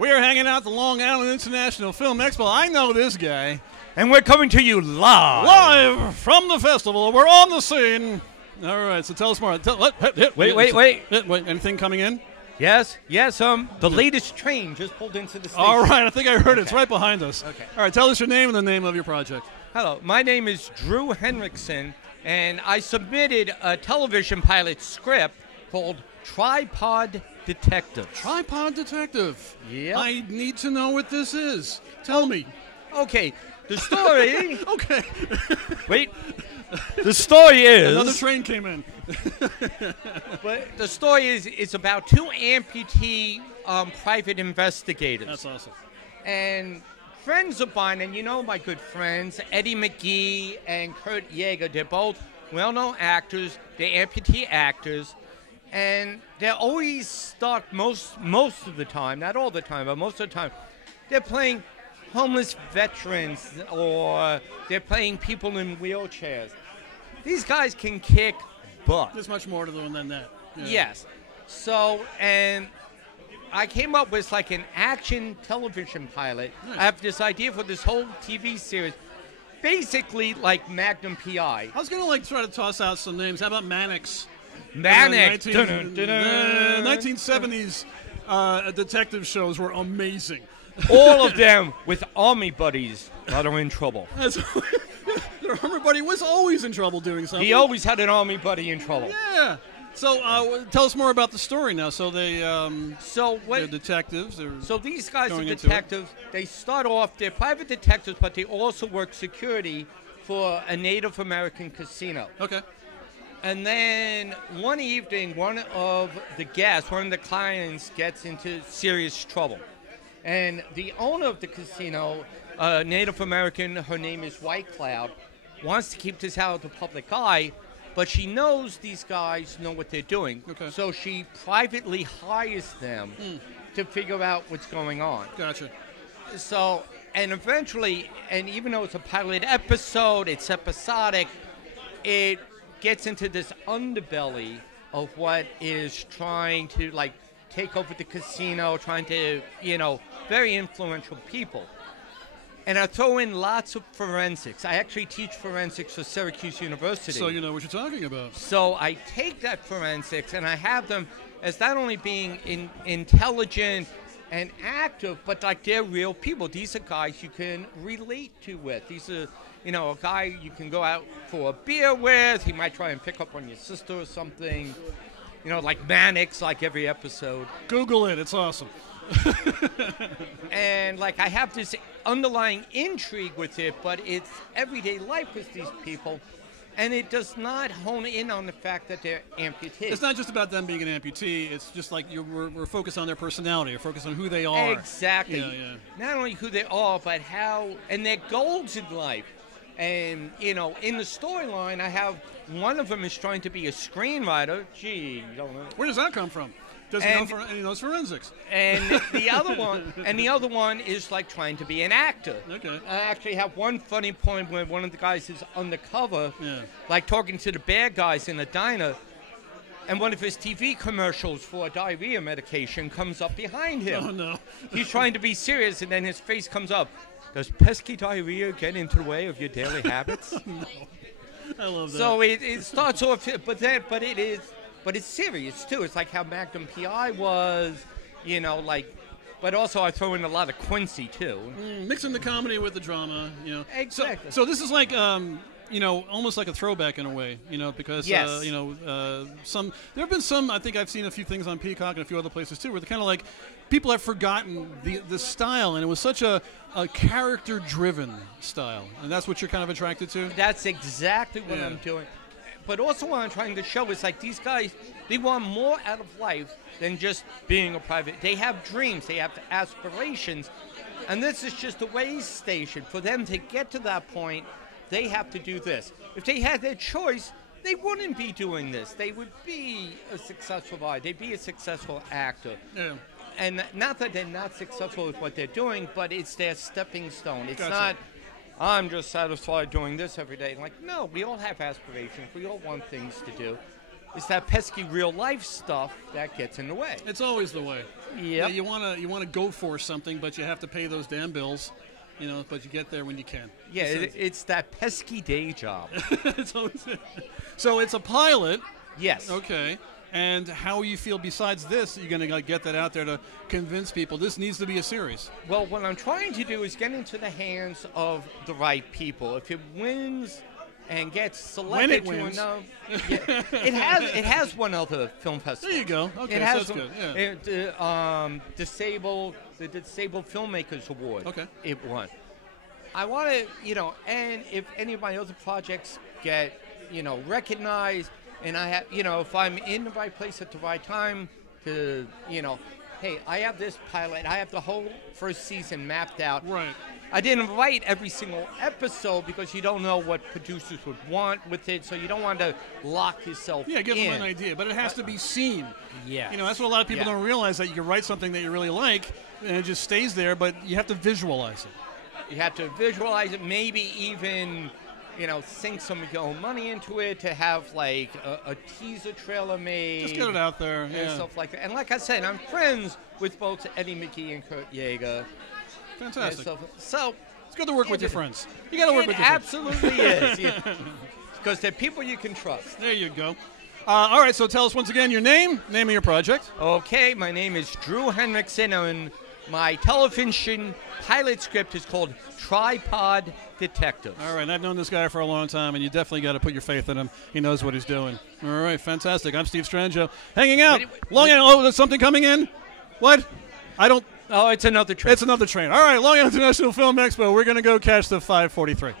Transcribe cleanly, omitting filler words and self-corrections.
We are hanging out at the Long Island International Film Expo. I know this guy. And we're coming to you live. Live from the festival. We're on the scene. All right, so tell us more. Wait. Anything coming in? Yes. The latest train just pulled into the station. All right, I think I heard it. It's right behind us. Okay. All right, tell us your name and the name of your project. Hello, my name is Drew Henriksen, and I submitted a television pilot script called Tripod Detective. Tripod Detective. Yep. I need to know what this is. Tell me. Okay, the story... Okay. Wait. The story is... Another train came in. But the story is it's about two amputee private investigators. That's awesome. And friends of mine, and you know my good friends, Eddie McGee and Kurt Yeager, they're both well-known actors. They're amputee actors. And they're always stuck most of the time, not all the time, but most of the time, they're playing homeless veterans or they're playing people in wheelchairs. These guys can kick butt. There's much more to them than that. Yeah. Yes. So, and I came up with like an action television pilot. Nice. I have this idea for this whole TV series, basically like Magnum P.I. I was going to try to toss out some names. How about Mannix? Manic. 1970s detective shows were amazing. All of them with army buddies that are in trouble. Their army buddy was always in trouble doing something. He always had an army buddy in trouble. Yeah. So tell us more about the story now. So they're detectives. So these guys are detectives. They start off, they're private detectives, but they also work security for a Native American casino. Okay. And then one evening, one of the clients gets into serious trouble. And the owner of the casino, Native American, her name is White Cloud, wants to keep this out of the public eye, but she knows these guys know what they're doing. Okay. So she privately hires them to figure out what's going on. Gotcha. So, and eventually, and even though it's a pilot episode, it's episodic, it gets into this underbelly of what is trying to take over the casino, trying to, very influential people. And I throw in lots of forensics. I actually teach forensics for Syracuse University. So you know what you're talking about. So I take that forensics and I have them as not only being intelligent and active, but they're real people. These are guys you can relate to with. These are, a guy you can go out for a beer with. He might try and pick up on your sister or something. Like Mannix, like every episode. Google it. It's awesome. And I have this underlying intrigue with it, but it's everyday life with these people. And it does not hone in on the fact that they're amputees. It's not just about them being an amputee. It's just we're focused on their personality. We're focused on who they are. Exactly. Yeah. Not only who they are, but how, and their goals in life. And, in the storyline, I have one of them is trying to be a screenwriter. Gee, you don't know. Where does that come from? And he knows forensics. And the other one is trying to be an actor. Okay. I actually have one funny point where one of the guys is undercover, talking to the bad guys in a diner, and one of his TV commercials for a diarrhea medication comes up behind him. Oh no. He's trying to be serious, and then his face comes up. Does pesky diarrhea get into the way of your daily habits? No. I love that. So it starts off, but it's serious too. It's like how Magnum P.I. was, but also I throw in a lot of Quincy too. Mixing the comedy with the drama, Exactly. So this is almost like a throwback in a way, because yes. there have been some. I think I've seen a few things on Peacock and a few other places too, where they're kind of people have forgotten the style, and it was such a character-driven style, and that's what you're kind of attracted to. That's exactly what I'm doing. But also what I'm trying to show is these guys, they want more out of life than just being a private. They have dreams, they have aspirations, and this is just a way station. For them to get to that point, they have to do this. If they had their choice, they wouldn't be doing this. They would be a successful guy. They'd be a successful actor. Yeah. And not that they're not successful with what they're doing, but it's their stepping stone. It's Gotcha. not, I'm just satisfied doing this every day. No, we all have aspirations. We all want things to do. it's that pesky real life stuff that gets in the way. It's always the way. Yep. Yeah, you wanna go for something, but you have to pay those damn bills. But you get there when you can. Yeah, it's that pesky day job. It's always so it's a pilot. Yes. Okay. And how you feel besides this, you're going to get that out there to convince people this needs to be a series. Well, what I'm trying to do is get into the hands of the right people. If it wins and gets selected when it wins. it has one other film festival. There you go. Okay, it has so that's good. Yeah. The Disabled Filmmakers Award. Okay. It won. I want to, and if any of my other projects get, recognized, and I have, if I'm in the right place at the right time to, hey, I have this pilot, I have the whole first season mapped out. Right. I didn't write every single episode because you don't know what producers would want with it, so you don't want to lock yourself in. Yeah, give them an idea, but it has to be seen. Yeah. That's what a lot of people don't realize, that you can write something that you really like, and it just stays there, but you have to visualize it. You have to visualize it, maybe even, sink some of your own money into it to have, like, a teaser trailer made. Just get it out there, and stuff like that. And like I said, I'm friends with both Eddie McGee and Kurt Yeager. Fantastic. So it's good to work with your friends. You got to work with your friends. It absolutely is. Because they're people you can trust. There you go. All right, so tell us once again your name of your project. Okay, my name is Drew Henriksen, and my television pilot script is called Tripod Detectives. All right, and I've known this guy for a long time, and you definitely got to put your faith in him. He knows what he's doing. All right, fantastic. I'm Steve Strangio. Hanging out. Oh, there's something coming in? What? I don't... Oh, it's another train. It's another train. All right, Long Island International Film Expo. We're going to go catch the 543.